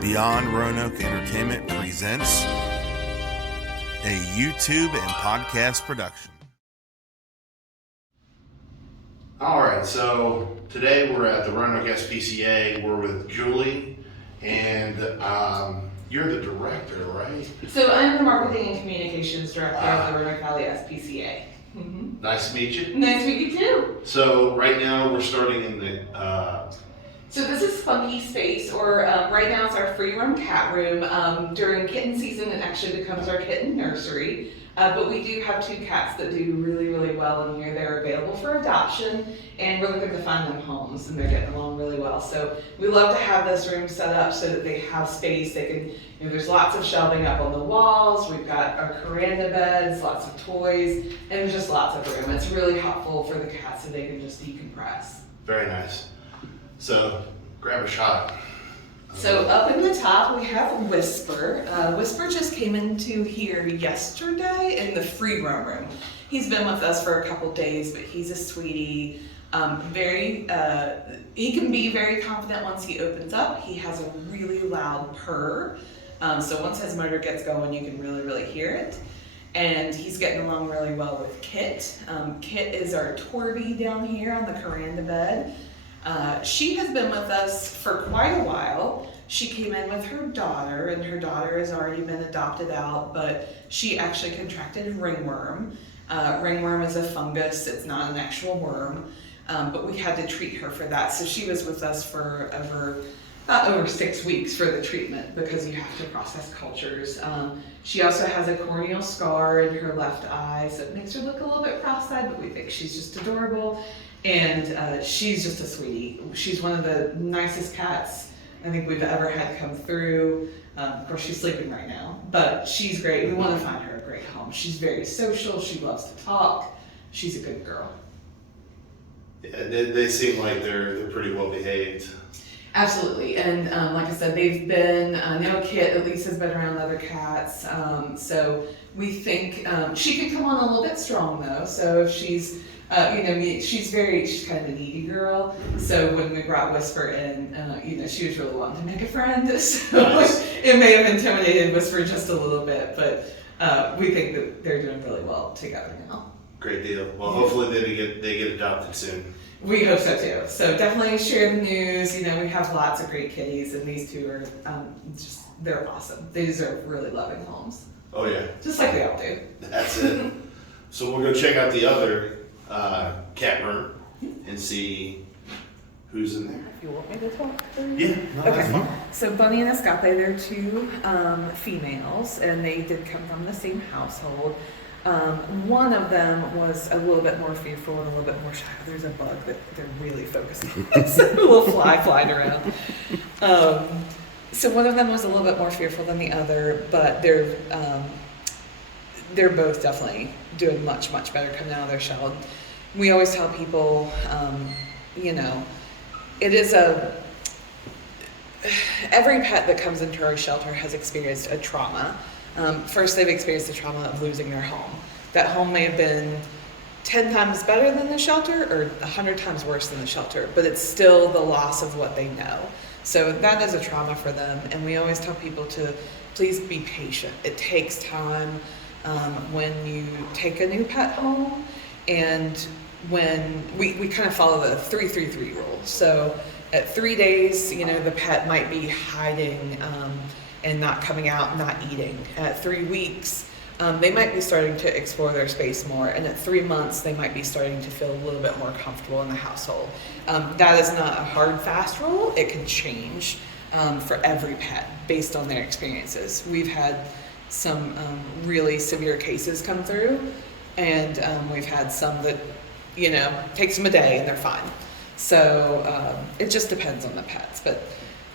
Beyond Roanoke Entertainment presents a YouTube and podcast production. All right, so today we're at the Roanoke SPCA. We're with Julie, and you're the director, right? So I'm the Marketing and Communications Director of the Roanoke Valley SPCA. Mm-hmm. Nice to meet you. Nice to meet you too. So right now we're starting in the... So this is Spunky Space, or right now it's our free roam cat room. During kitten season, it actually becomes our kitten nursery. But we do have 2 cats that do really, really well in here. They're available for adoption, and we're looking to find them homes, and they're getting along really well. So we love to have this room set up so that they have space. They can, there's lots of shelving up on the walls. We've got our veranda beds, lots of toys, and just lots of room. It's really helpful for the cats so they can just decompress. Very nice. So grab a shot. So up in the top we have Whisper. Whisper just came into here yesterday in the free roam room. He's been with us for a couple days, but he's a sweetie. He can be very confident once he opens up. He has a really loud purr. So once his motor gets going, you can really, really hear it. And he's getting along really well with Kit. Kit is our Torby down here on the veranda bed. She has been with us for quite a while. She came in with her daughter, and her daughter has already been adopted out, but she actually contracted ringworm. Ringworm is a fungus, it's not an actual worm, but we had to treat her for that. So she was with us for over 6 weeks for the treatment because you have to process cultures. She also has a corneal scar in her left eye, so it makes her look a little bit cross-eyed, but we think she's just adorable. And she's just a sweetie. She's one of the nicest cats I think we've ever had come through. Of course, she's sleeping right now, but she's great. We want to find her a great home. She's very social. She loves to talk. She's a good girl. Yeah, they seem like they're pretty well behaved. Absolutely, and like I said, they've been, now Kit at least has been around other cats, so we think she could come on a little bit strong though, so if she's, she's kind of a needy girl, so when we brought Whisper in, she was really wanting to make a friend, so nice. It may have intimidated Whisper just a little bit, but we think that they're doing really well together now. Great deal. Well, hopefully they get adopted soon. We hope so too. So definitely share the news. We have lots of great kitties, and these 2 are they're awesome. They deserve really loving homes. Oh yeah. Just like they all do. That's it. So we'll go check out the other cat room and see who's in there. If you want me to talk through? Yeah. Okay. So Bunny and Escape, they're 2 females, and they did come from the same household. One of them was a little bit more fearful and a little bit more shy. There's a bug that they're really focused on. It's a little fly flying around. So one of them was a little bit more fearful than the other, but they're both definitely doing much, much better coming out of their shell. We always tell people, it is every pet that comes into our shelter has experienced a trauma. First, they've experienced the trauma of losing their home. That home may have been 10 times better than the shelter or 100 times worse than the shelter, but it's still the loss of what they know. So that is a trauma for them, and we always tell people to please be patient. It takes time when you take a new pet home, and when we kind of follow the 3-3-3 rule. So at 3 days, the pet might be hiding and not coming out, not eating. At 3 weeks, they might be starting to explore their space more, and at 3 months, they might be starting to feel a little bit more comfortable in the household. That is not a hard, fast rule. It can change for every pet based on their experiences. We've had some really severe cases come through, and we've had some that, takes them a day and they're fine. So it just depends on the pets, but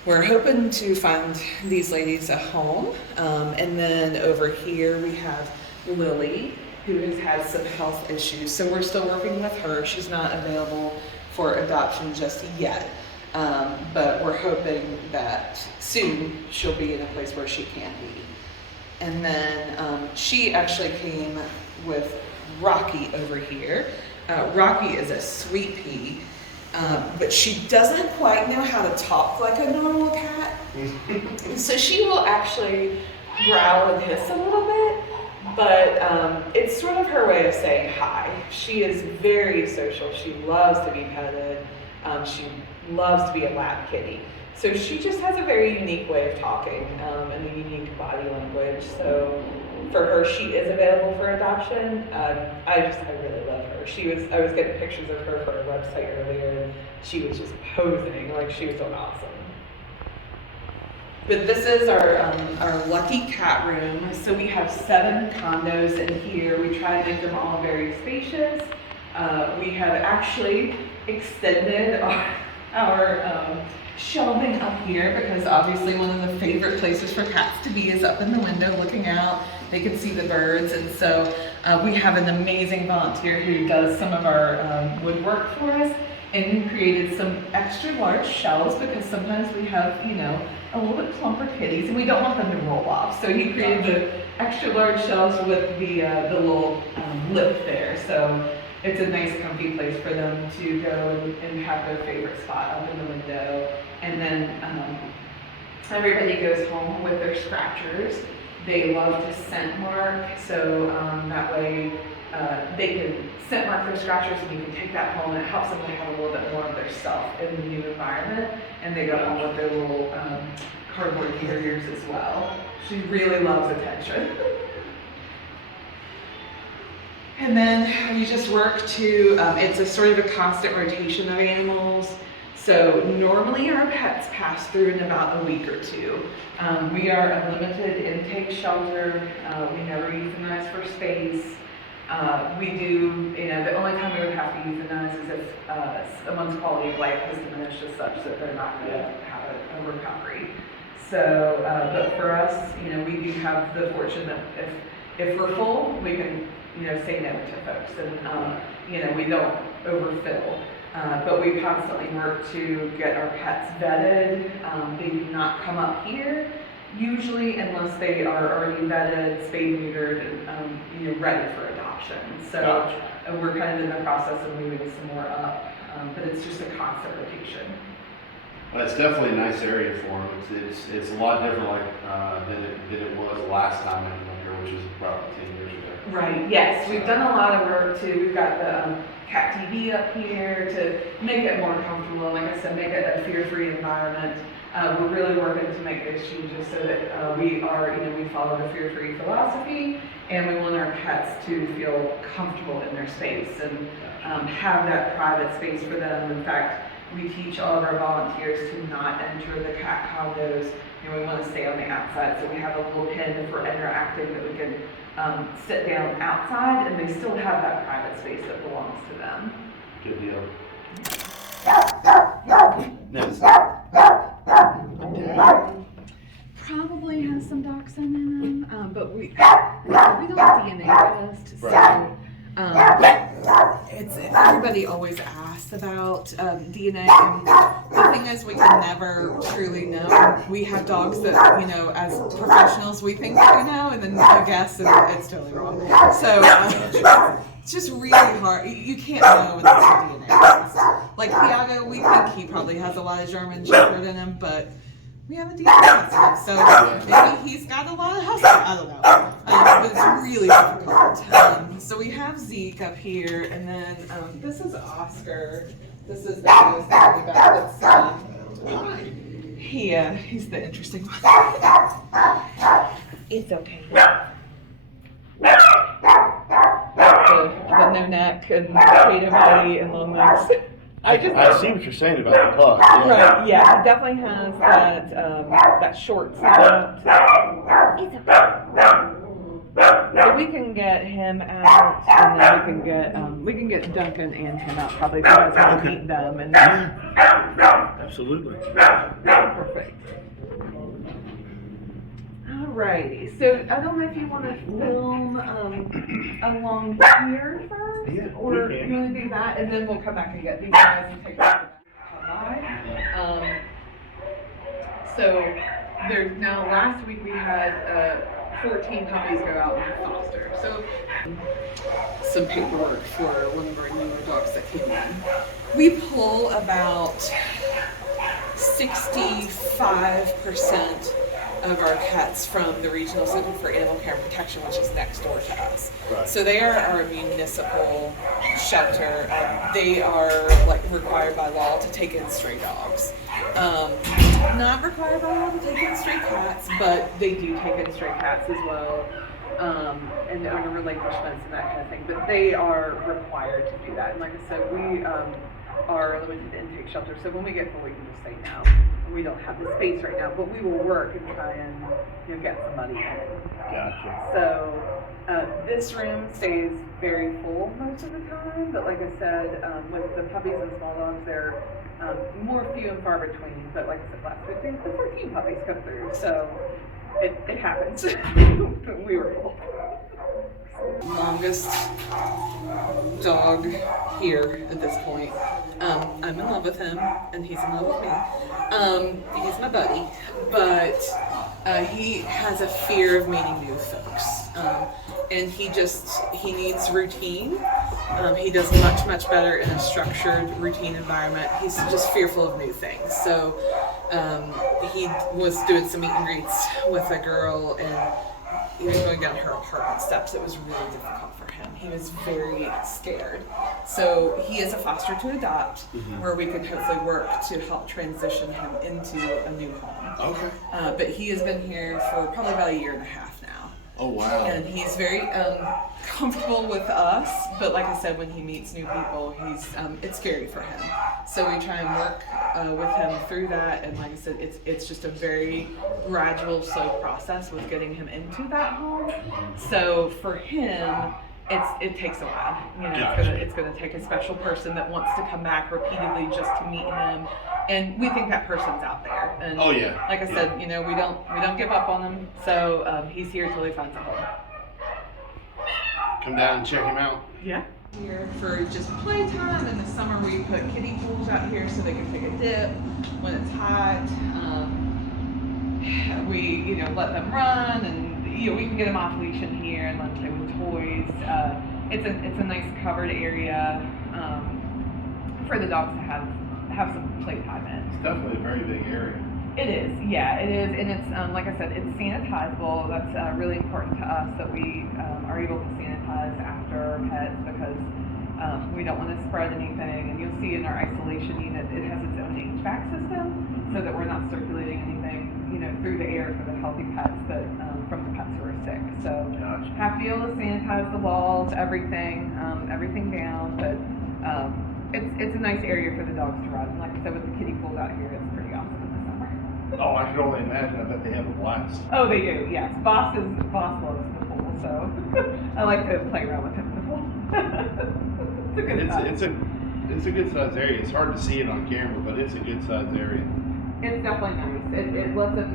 we're hoping to find these ladies a home. And then over here we have Lily, who has had some health issues. So we're still working with her. She's not available for adoption just yet. But we're hoping that soon she'll be in a place where she can be. And then she actually came with Rocky over here. Rocky is a sweet pea. But she doesn't quite know how to talk like a normal cat. So she will actually growl and hiss a little bit, but it's sort of her way of saying hi. She is very social. She loves to be petted. She loves to be a lap kitty. So she just has a very unique way of talking and a unique body language. So for her, she is available for adoption. I really love her. I was getting pictures of her for our website earlier, and she was just posing like she was so awesome. But this is our lucky cat room. So we have 7 condos in here. We try to make them all very spacious. We have actually extended our shelving up here because obviously one of the favorite places for cats to be is up in the window looking out. They can see the birds, and so we have an amazing volunteer who does some of our woodwork for us, and he created some extra large shelves because sometimes we have, a little bit plumper kitties and we don't want them to roll off. So he created the extra large shelves with the little lip there. So it's a nice comfy place for them to go and have their favorite spot up in the window. And then everybody goes home with their scratchers. They love to scent mark, so that way they can scent mark their scratchers and you can take that home, and it helps them to have a little bit more of their self in the new environment. And they go home with their little cardboard carriers as well. She really loves attention. And then we just work to, it's a sort of a constant rotation of animals. So normally our pets pass through in about a week or 2. We are a limited intake shelter. We never euthanize for space. We do, the only time we would have to euthanize is if someone's quality of life has diminished as such that they're not going to have a recovery. So, but for us, we do have the fortune that if we're full, we can, say no to folks, and we don't overfill. But we constantly work to get our pets vetted. They do not come up here usually unless they are already vetted, spayed, neutered, and ready for adoption. So we're kind of in the process of moving some more up, but it's just a constant rotation. Well, it's definitely a nice area for them. It's a lot different than it was last time I came up here, which is about 10 years ago. Right. Yes, we've done a lot of work too. We've got the cat TV up here to make it more comfortable. Like I said, make it a fear-free environment. We're really working to make those changes so that we follow the fear-free philosophy, and we want our pets to feel comfortable in their space and have that private space for them. In fact, we teach all of our volunteers to not enter the cat condos. We want to stay on the outside, so we have a little pen if we're interacting that we can sit down outside, and they still have that private space that belongs to them. Good deal. Probably has some dachshund in him, but we don't DNA test, so everybody always asks about DNA, and the thing is we can never truly know. We have dogs that, as professionals we think that we know, and then I guess it's totally wrong. So it's just really hard. You can't know without the DNA test. Like Thiago, we think he probably has a lot of German Shepherd in him, but we have a DNA test, so maybe he's got a lot of husky. I don't know. But it's really difficult. So we have Zeke up here, and then this is Oscar. This is the newest thing in the back. That's he's the interesting one. It's okay. The no neck and potato body and long legs. I see what you're saying about the pug. Yeah. Right, yeah, he definitely has that short snout. So we can get him out, and then we can get Duncan and him out probably if you guys want to meet them. And Absolutely. Perfect. Alrighty, so I don't know if you want to film along here first, or you want to do that, and then we'll come back and get these guys and take them by. So there's now, last week we had 14 puppies go out and foster. So some paperwork for one of our newer dogs that came in. We pull about 65% of our pets from the Regional Center for Animal Care and Protection, which is next door to us. Right. So they are our municipal shelter. They are required by law to take in stray dogs. Not required by law to take in stray cats, but they do take in stray cats as well. And owner relinquishments and that kind of thing. But they are required to do that. And like I said, we are a limited intake shelter. So when we get full, we can just say no. We don't have the space right now, but we will work and try and get somebody in. Gotcha. So this room stays very full most of the time, but like I said, with the puppies and small dogs, they're more few and far between. But like I said, last week the 14 puppies come through, so it happens. We were full. Longest dog here at this point. I'm in love with him, and he's in love with me. He's my buddy, but he has a fear of meeting new folks, and he needs routine. He does much better in a structured routine environment. He's just fearful of new things. So he was doing some meet and greets with a girl, and he was going down her apartment steps. It was really difficult for him. He was very scared. So he is a foster to adopt, where we can hopefully work to help transition him into a new home. Okay. But he has been here for probably about 1.5 years now. Oh, wow. And he's very comfortable with us, but like I said, when he meets new people, it's scary for him. So we try and work with him through that, and like I said, it's just a very gradual, slow process with getting him into that home. So for him, it takes a while. It's gonna take a special person that wants to come back repeatedly just to meet him, and we think that person's out there. And oh yeah. Like I said, we don't give up on him. So he's here till he finds a home. Come down and check him out. Yeah. Here for just playtime. In the summer, we put kiddie pools out here so they can take a dip when it's hot. We let them run, and we can get them off leash in here and let them play with toys. It's a nice covered area for the dogs to have some playtime in. It's definitely a very big area. It is, yeah, it is, and it's like I said, it's sanitizable. That's really important to us that we are able to sanitize after our pets, because we don't want to spread anything. And you'll see in our isolation unit, it has its own HVAC system, so that we're not circulating anything, through the air for the healthy pets, but from the pets who are sick. So Gotcha. Have to be able to sanitize the walls, everything down, but it's a nice area for the dogs to run. Like I said, with the kiddie pools out here, it's pretty awesome in the summer. Oh, I can only imagine. I bet they have a blast. Oh, they do, yes. Boss loves the pool, so I like to play around with him in the pool. It's a good time. It's a good sized area. It's hard to see it on camera, but it's a good sized area. It's definitely nice. It lets them,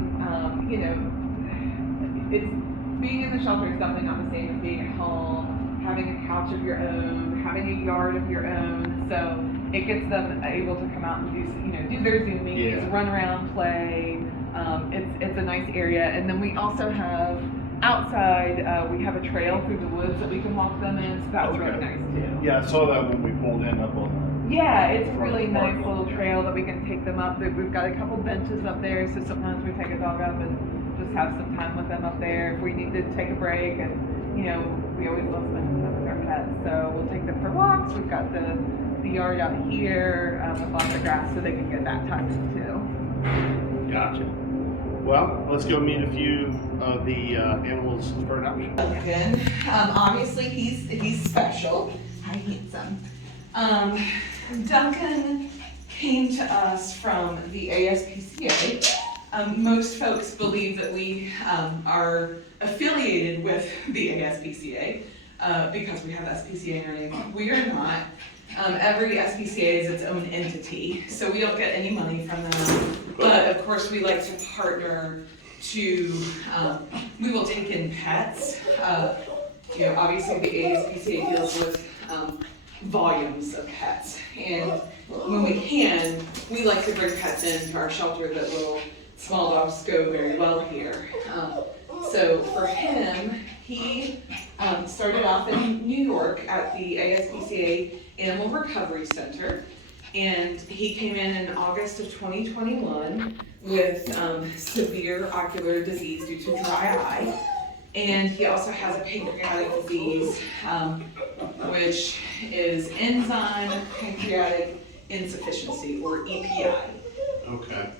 it's being in the shelter is definitely not the same as being at home, having a couch of your own, having a yard of your own. So it gets them able to come out and do their Zoomings, run around, play. It's a nice area. And then we also have outside, we have a trail through the woods that we can walk them in, so that's really nice too. Yeah, I saw that when we pulled in up on. Yeah, it's a really nice little trail that we can take them up. We've got a couple benches up there, so sometimes we take a dog up and just have some time with them up there. If we need to take a break, and we always love spending time with our pets, so we'll take them for walks. We've got the yard out here with lots of grass, so they can get that time too. Gotcha. Well, let's go meet a few of the animals for adoption. Duncan, obviously he's special. Hi, handsome. Duncan came to us from the ASPCA. Most folks believe that we are affiliated with the ASPCA because we have SPCA in our name. We are not. Every SPCA is its own entity, so we don't get any money from them. But of course, we like to partner to, we will take in pets. Obviously the ASPCA deals with volumes of pets, and when we can, we like to bring pets into our shelter that little small dogs go very well here. So for him, he started off in New York at the ASPCA Animal Recovery Center. And he came in August of 2021 with severe ocular disease due to dry eye. And he also has a pancreatic disease, which is enzyme pancreatic insufficiency, or EPI. Okay.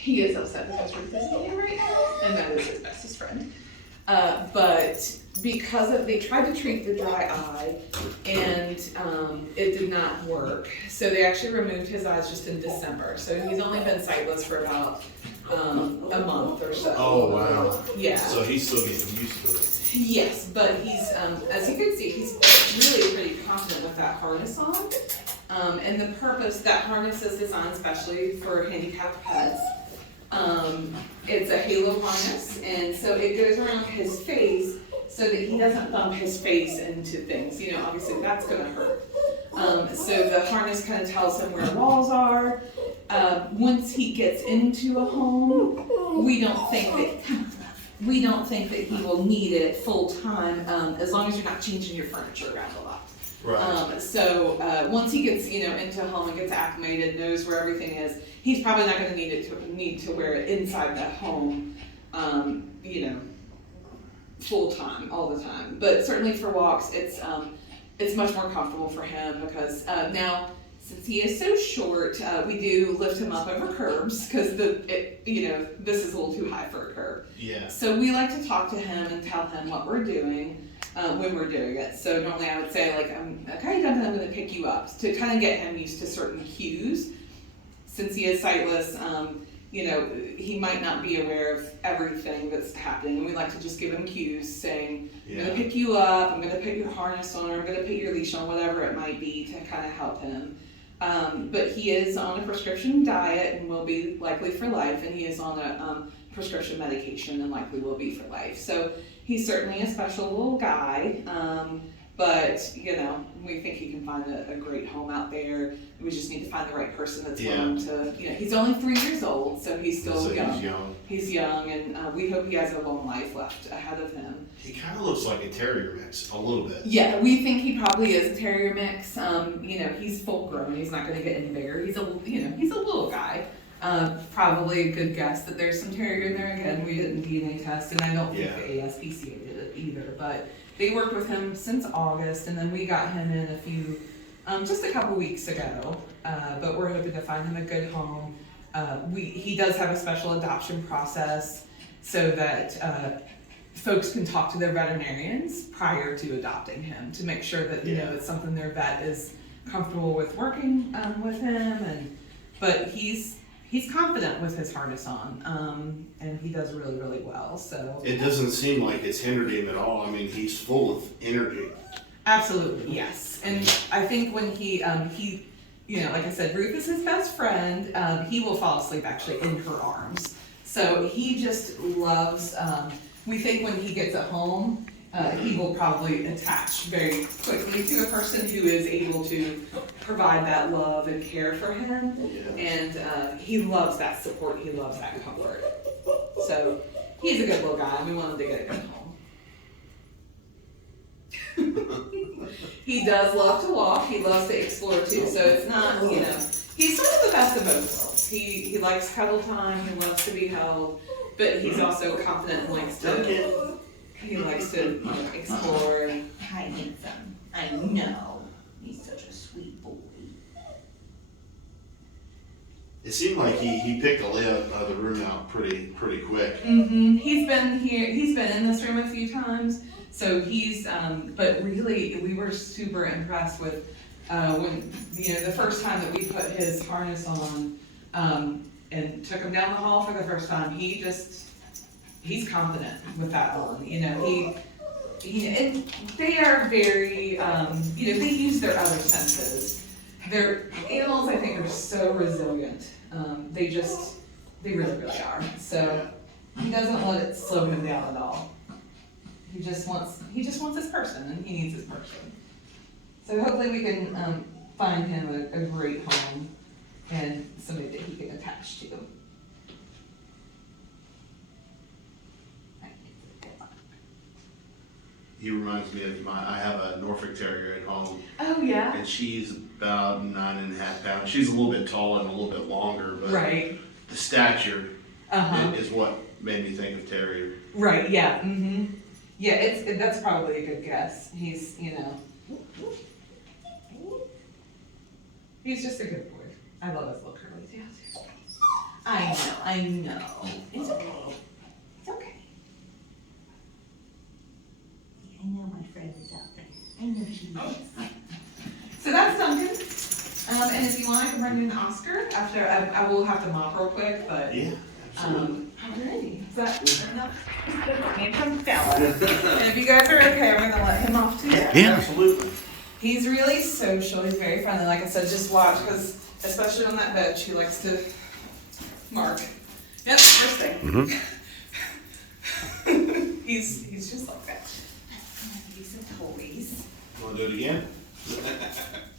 He is upset because Ruth isn't here right now, and that is his bestest friend. But because they tried to treat the dry eye, and it did not work. So they actually removed his eyes just in December. So he's only been sightless for about a month or so. Oh, wow. Yeah. So he's still getting used to it. Yes, but he's, as you can see, he's really pretty confident with that harness on. And the purpose, that harness is designed especially for handicapped pets. It's a halo harness, and so it goes around his face so that he doesn't bump his face into things. You know, obviously that's gonna hurt. So the harness kind of tells him where walls are. Once he gets into a home, we don't think that he will need it full time, as long as you're not changing your furniture around a lot. Right. So once he gets, into a home and gets acclimated, knows where everything is, he's probably not going to need to wear it inside that home, full time, all the time. But certainly for walks, it's much more comfortable for him because now, since he is so short, we do lift him up over curbs because this is a little too high for a curb. Yeah. So we like to talk to him and tell him what we're doing. When we're doing it. So normally I would say okay, I'm going to pick you up to kind of get him used to certain cues. Since he is sightless, he might not be aware of everything that's happening. We like to just give him cues saying, I'm going to pick you up, I'm going to put your harness on, or I'm going to put your leash on, whatever it might be to kind of help him. But he is on a prescription diet and will be likely for life, and he is on a prescription medication and likely will be for life. So he's certainly a special little guy, but we think he can find a great home out there. We just need to find the right person that's willing to, he's only 3 years old, so he's still young. He's young, and we hope he has a long life left ahead of him. He kind of looks like a terrier mix, a little bit. Yeah, we think he probably is a terrier mix. He's full grown. He's not going to get any bigger. He's a little guy. Probably a good guess that there's some terrier in there. Again, we didn't DNA test, and I don't think the SPCA did it either. But they worked with him since August, and then we got him in just a couple weeks ago. But we're hoping to find him a good home. He does have a special adoption process so that folks can talk to their veterinarians prior to adopting him to make sure that it's something their vet is comfortable with working with him. But he's confident with his harness on, and he does really, really well. So it doesn't seem like it's hindered him at all. I mean, he's full of energy. Absolutely, yes. And I think when he like I said, Ruth is his best friend. He will fall asleep actually in her arms. So he just loves. We think when he gets at home, he will probably attach very quickly to a person who is able to provide that love and care for him. Yeah. And he loves that support. He loves that comfort. So he's a good little guy. We want him to get a good home. He does love to walk. He loves to explore too. So it's not, he's sort of the best of both worlds. He likes cuddle time. He loves to be held, but he's also confident and likes to. He likes to explore. Hi, handsome. I know. He's such a sweet boy. It seemed like he picked the room out pretty quick. Mm-hmm. He's been here. He's been in this room a few times. So he's. But really, we were super impressed with when the first time that we put his harness on and took him down the hall for the first time. He's confident with that on. And they are very, they use their other senses. Their animals, I think, are so resilient. They really, really are. So he doesn't let it slow him down at all. He just wants his person, and he needs his person. So hopefully we can find him a great home and somebody that he can attach to. he reminds me of I have a Norfolk Terrier at home, Oh, yeah? and she's about 9.5 pounds. She's a little bit taller and a little bit longer, but Right. the stature Uh-huh. is what made me think of Terrier. Right, yeah, mm-hmm. Yeah, that's probably a good guess. He's, he's just a good boy. I love his little curly tail too. I know. It's okay. It's okay. Yeah, I know my friend is out there. I know she is. So that's Duncan. And if you want, I can bring in Oscar after, I will have to mop real quick, but. Yeah, absolutely. Alrighty. Is that enough? Handsome fella. And if you guys are okay, I'm gonna let him off too. Yeah, absolutely. He's really social, he's very friendly, like I said, just watch, because especially on that bench, he likes to mark. Yep, first thing. He's just like that. These are toys. You want to do it again?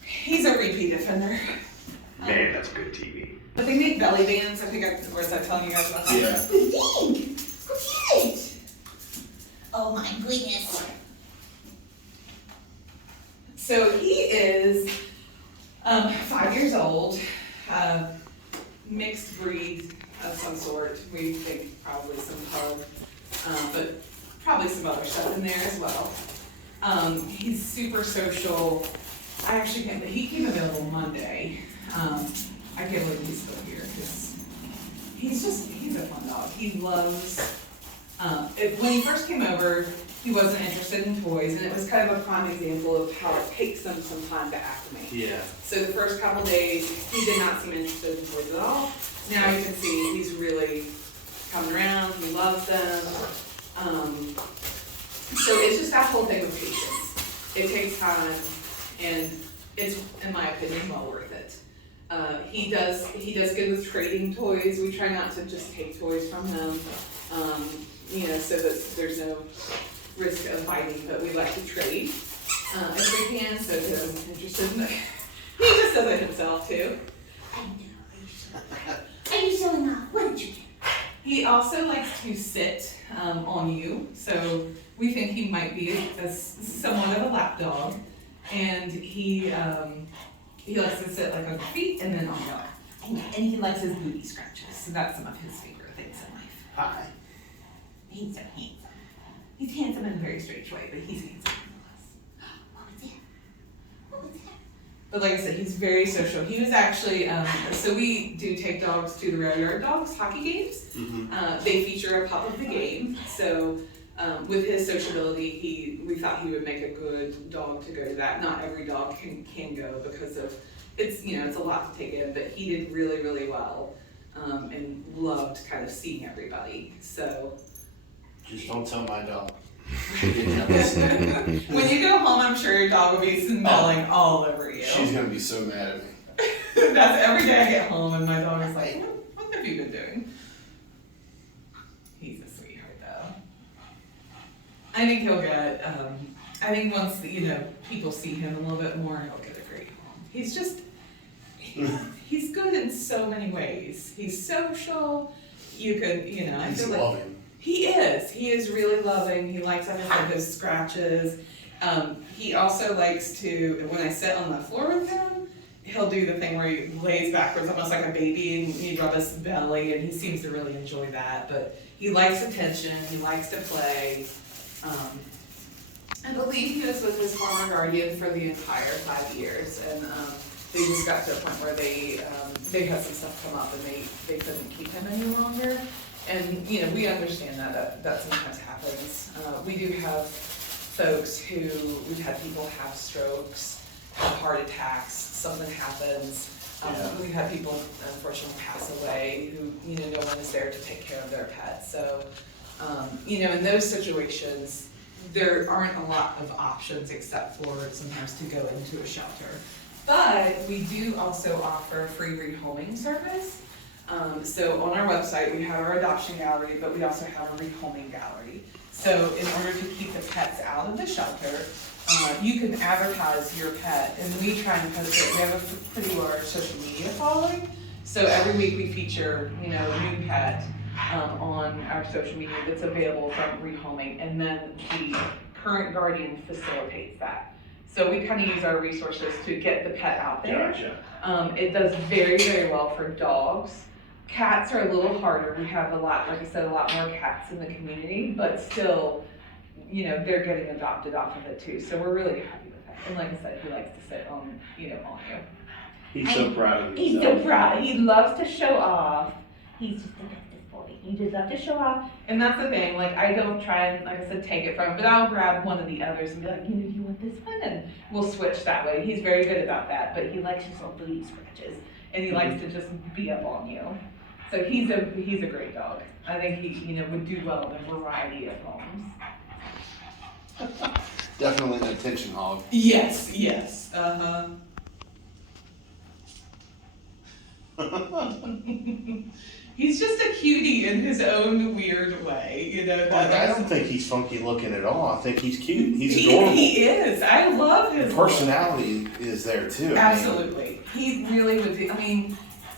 He's a repeat offender. Man, that's good TV. But they make belly bands, I think was I telling you guys about that? Yeah. Good thing. Who did it? Oh my goodness. So he is 5 years old, mixed breed of some sort. We think probably some pug, but probably some other stuff in there as well. He's super social. I actually can't, he came available Monday. I can't believe he's still here because he's a fun dog. He loves, when he first came over, he wasn't interested in toys, and it was kind of a prime example of how it takes them some time to acclimate. Yeah. So the first couple days, he did not seem interested in toys at all. Now you can see he's really coming around, he loves them. So it's just that whole thing with patience. It takes time, and it's, in my opinion, well worth it. He does good with trading toys. We try not to just take toys from him, so that there's no risk of biting, but we like to trade if we can, so if he's interested in it. He just does it himself too. I know. Are you so enough? What did you do? He also likes to sit on you, so we think he might be somewhat of a lap dog, and he likes to sit like on your feet and then on your lap. And he likes his booty scratches, so that's some of his favorite things in life. Hi. He's so handsome. He's handsome in a very strange way, but he's handsome nonetheless. What was that? What was that? But like I said, he's very social. He was actually, so we do take dogs to the Rail Yard Dogs hockey games. Mm-hmm. They feature a pup of the game, so with his sociability, we thought he would make a good dog to go to that. Not every dog can go because of, it's a lot to take in, but he did really, really well, and loved kind of seeing everybody, so. Just don't tell my dog. When you go home, I'm sure your dog will be smelling all over you. She's gonna be so mad at me. That's every day I get home and my dog is like, what have you been doing? He's a sweetheart though. I think he'll get, I think once, people see him a little bit more, he'll get a great home. He's just, he's good in so many ways. He's social, you could, I He's feel like. loving. He is really loving. He likes his scratches. He also likes to, when I sit on the floor with him, he'll do the thing where he lays backwards almost like a baby and you rub his belly, and he seems to really enjoy that. But he likes attention, he likes to play. I believe he was with his former guardian for the entire 5 years, and they just got to a point where they had some stuff come up and they couldn't keep him any longer. And, we understand that sometimes happens. We do have folks we've had people have strokes, have heart attacks, something happens. We've had people unfortunately pass away who, no one is there to take care of their pet. So, in those situations, there aren't a lot of options except for sometimes to go into a shelter. But we do also offer free rehoming service. So on our website, we have our adoption gallery, but we also have a rehoming gallery. So in order to keep the pets out of the shelter, you can advertise your pet, and we try and post it. We have a pretty large social media following. So every week we feature, a new pet on our social media that's available from rehoming, and then the current guardian facilitates that. So we kind of use our resources to get the pet out there. Gotcha. It does very, very well for dogs. Cats are a little harder. We have a lot, like I said, a lot more cats in the community, but still, they're getting adopted off of it too. So we're really happy with that. And like I said, he likes to sit on you. He's so proud of himself. He's so proud. He loves to show off. He's just the bestest boy. He just loves to show off. And that's the thing. Like, I don't try and, like I said, take it from him, but I'll grab one of the others and be like, you want this one? And we'll switch that way. He's very good about that, but he likes his little booty scratches. And he likes to just be up on you. So he's a great dog. I think he, would do well in a variety of homes. Definitely an attention hog. Yes. He's just a cutie in his own weird way, I don't think he's funky looking at all. I think he's cute. He's adorable. He is. I love his personality is there too. Absolutely. He really would be.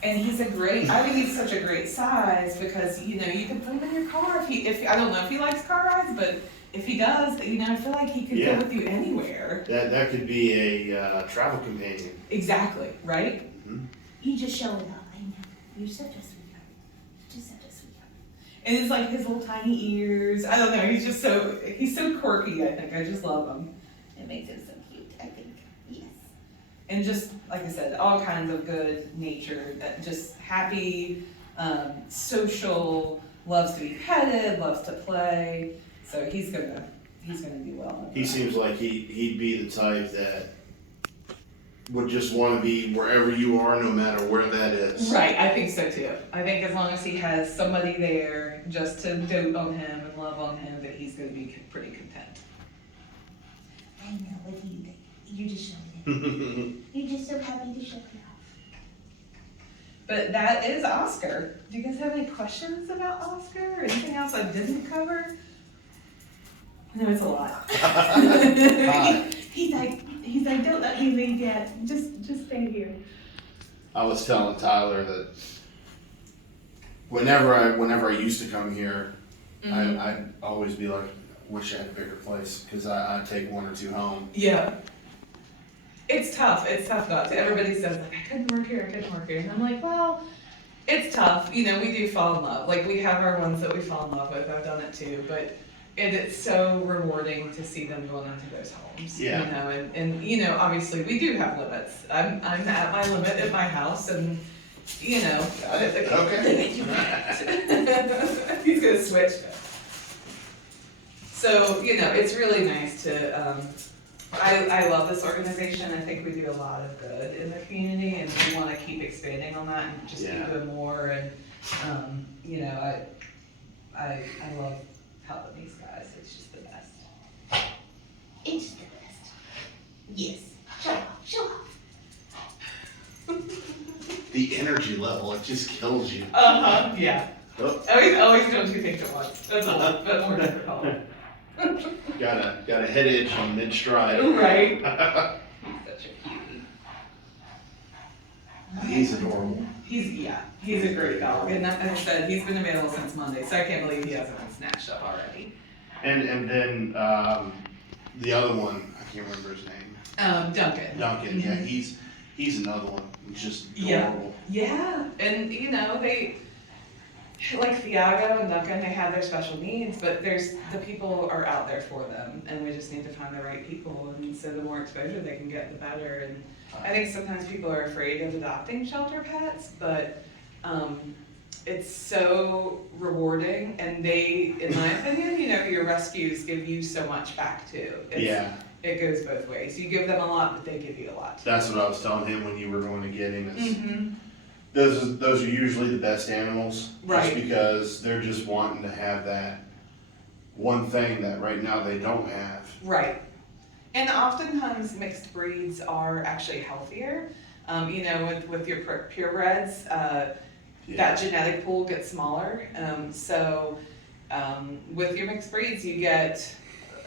And he's he's such a great size because, you can put him in your car if I don't know if he likes car rides, but if he does, I feel like he could go with you anywhere. That could be a travel companion. Exactly, right? Mm-hmm. You just show it off. I know. You're such a sweetheart. Just such a sweetheart. And it's like his little tiny ears. I don't know, he's so quirky, I think. I just love him. It makes him so cute, I think. Yes. And just, like I said, all kinds of good nature, just happy, social, loves to be petted, loves to play. So he's gonna do well. He seems like he'd be the type that would just want to be wherever you are, no matter where that is. Right, I think so too. I think as long as he has somebody there just to dote on him and love on him, that he's gonna be pretty content. I know. What do you think? You're just showing it. You're just so happy to show it off. But that is Oscar. Do you guys have any questions about Oscar or anything else I didn't cover? I know it's a lot. He's like, don't let me leave yet. Just stay here. I was telling Tyler that whenever I used to come here, I'd always be like, wish I had a bigger place because I'd take one or two home. Yeah. It's tough. It's tough not to. Everybody says, like, I couldn't work here. And I'm like, well, it's tough. We do fall in love. Like, we have our ones that we fall in love with. I've done it too. But it's so rewarding to see them going into those homes. Yeah. And obviously we do have limits. I'm at my limit at my house and, Okay. He's gonna switch. So, it's really nice to, I love this organization. I think we do a lot of good in the community and we want to keep expanding on that and just keep doing more. And, I love helping these guys. It's just the best. It's the best. Yes. Show off. The energy level, it just kills you. Yeah. Oh. Always doing two things at once. That's a little bit more difficult. Got a head itch on mid stride. Right. He's such a cutie. He's adorable. He's a great dog. And like I said, he's been available since Monday, so I can't believe he hasn't been snatched up already. And then the other one, I can't remember his name. Duncan. Duncan, yeah, he's another one. He's just adorable. Yeah. And they like Thiago and Duncan, they have their special needs, but the people are out there for them, and we just need to find the right people. And so the more exposure they can get, the better. And I think sometimes people are afraid of adopting shelter pets, but it's so rewarding, and they, in my opinion, your rescues give you so much back too. It goes both ways. You give them a lot, but they give you a lot. That's what I was telling him when you were going to get him. Mm-hmm. Those are usually the best animals, right? Just because they're just wanting to have that one thing that right now they don't have. Right. And oftentimes mixed breeds are actually healthier. With your purebreds, that genetic pool gets smaller. With your mixed breeds, you get,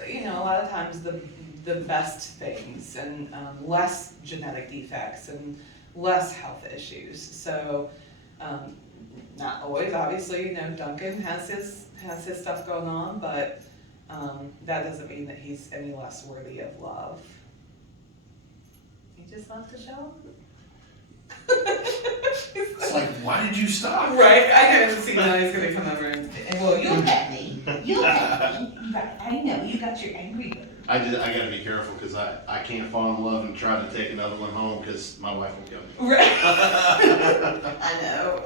a lot of times the best things and less genetic defects and less health issues. So, not always, obviously, Duncan has his stuff going on, but That doesn't mean that he's any less worthy of love. He just left the show. It's like, why did you stop? Right, I didn't see now he's gonna come over and well, You'll pet me. You'll pet me. I know, you got your angry bird. I gotta be careful because I can't fall in love and try to take another one home because my wife will kill me. Right. I know.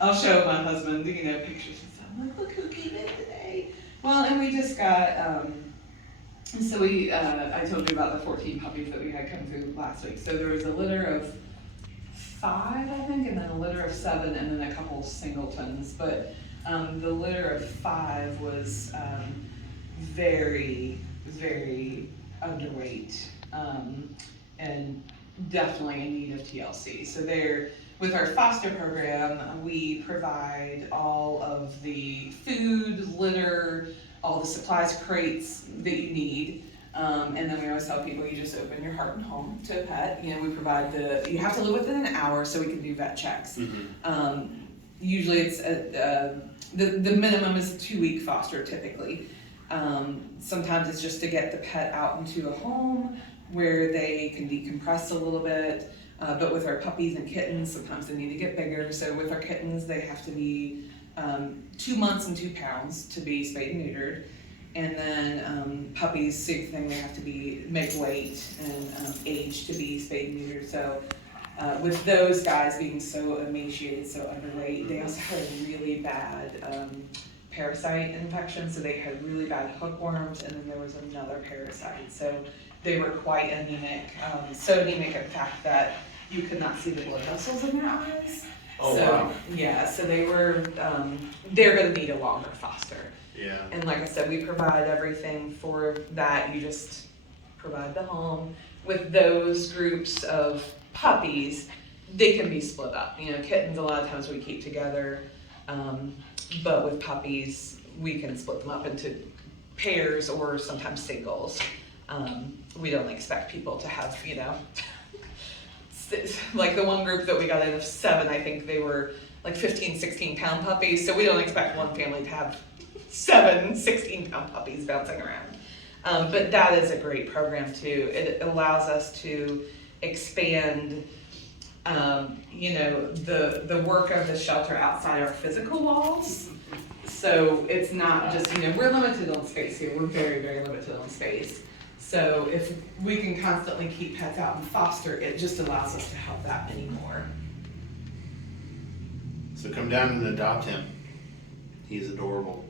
I'll show my husband, pictures and stuff. I'm like, look who came in today. Well, and we just got, so I told you about the 14 puppies that we had come through last week. So there was a litter of 5, I think, and then a litter of 7, and then a couple singletons. But the litter of 5 was very, very underweight, and definitely in need of TLC. So with our foster program, we provide all of the food, litter, all the supplies, crates that you need. And then we always tell people, you just open your heart and home to a pet. We provide you have to live within an hour so we can do vet checks. Mm-hmm. Usually it's, the minimum is a 2-week foster typically. Sometimes it's just to get the pet out into a home where they can decompress a little bit. But with our puppies and kittens, sometimes they need to get bigger. So with our kittens, they have to be 2 months and 2 pounds to be spayed and neutered. And then puppies, same thing, they have to make weight and age to be spayed and neutered. So with those guys being so emaciated, so underweight, they also had a really bad parasite infection. So they had really bad hookworms, and then there was another parasite. So they were quite anemic, so anemic in fact that you could not see the blood vessels in their eyes. Oh, so, wow. Yeah, so they're gonna need a longer foster. Yeah. And like I said, we provide everything for that. You just provide the home. With those groups of puppies, they can be split up. Kittens, a lot of times we keep together, but with puppies, we can split them up into pairs or sometimes singles. We don't expect people to have, like the one group that we got in of 7, I think they were like 15, 16 pound puppies. So we don't expect one family to have 7 16 pound puppies bouncing around. But that is a great program too. It allows us to expand, the work of the shelter outside our physical walls. So it's not just, we're limited on space here. We're very, very limited on space. So if we can constantly keep pets out and foster, it just allows us to help that many more. So come down and adopt him. He's adorable.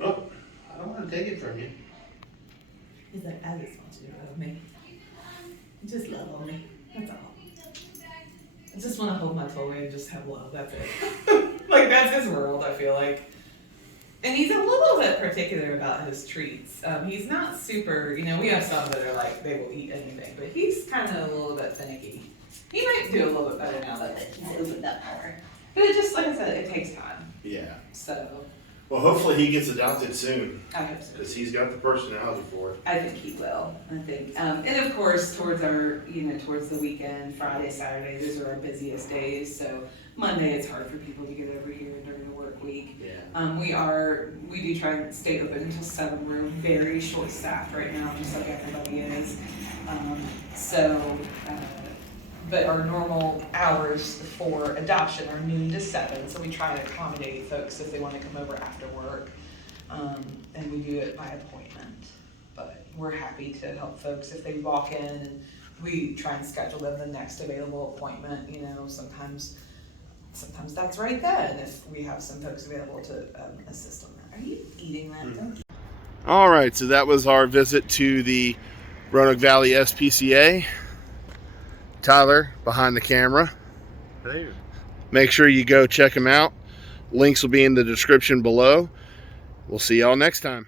Oh, I don't want to take it from you. He's like, I just want you to love me. Just love on me. That's all. I just want to hold my toy and just have love. That's it. That's his world, I feel like. And he's a little bit particular about his treats. He's not super, we have some that are like, they will eat anything, but he's kind of a little bit finicky. He might do a little bit better now that he's opened up more. But it just, like I said, it takes time. Yeah. So. Well, hopefully he gets adopted soon. I hope so. Because he's got the personality for it. I think he will. And of course, towards towards the weekend, Friday, Saturday, those are our busiest days. So Monday, it's hard for people to get over here during the work week. Yeah. We do try and stay open until 7. We're very short staffed right now, just like everybody is. But our normal hours for adoption are noon to 7, so we try to accommodate folks if they want to come over after work. And we do it by appointment. But we're happy to help folks if they walk in, and we try and schedule them the next available appointment. Sometimes that's right then if we have some folks available to assist on that. Are you eating that? Don't you? All right, so that was our visit to the Roanoke Valley SPCA. Tyler behind the camera. Hey. Make sure you go check them out. Links will be in the description below. We'll see y'all next time.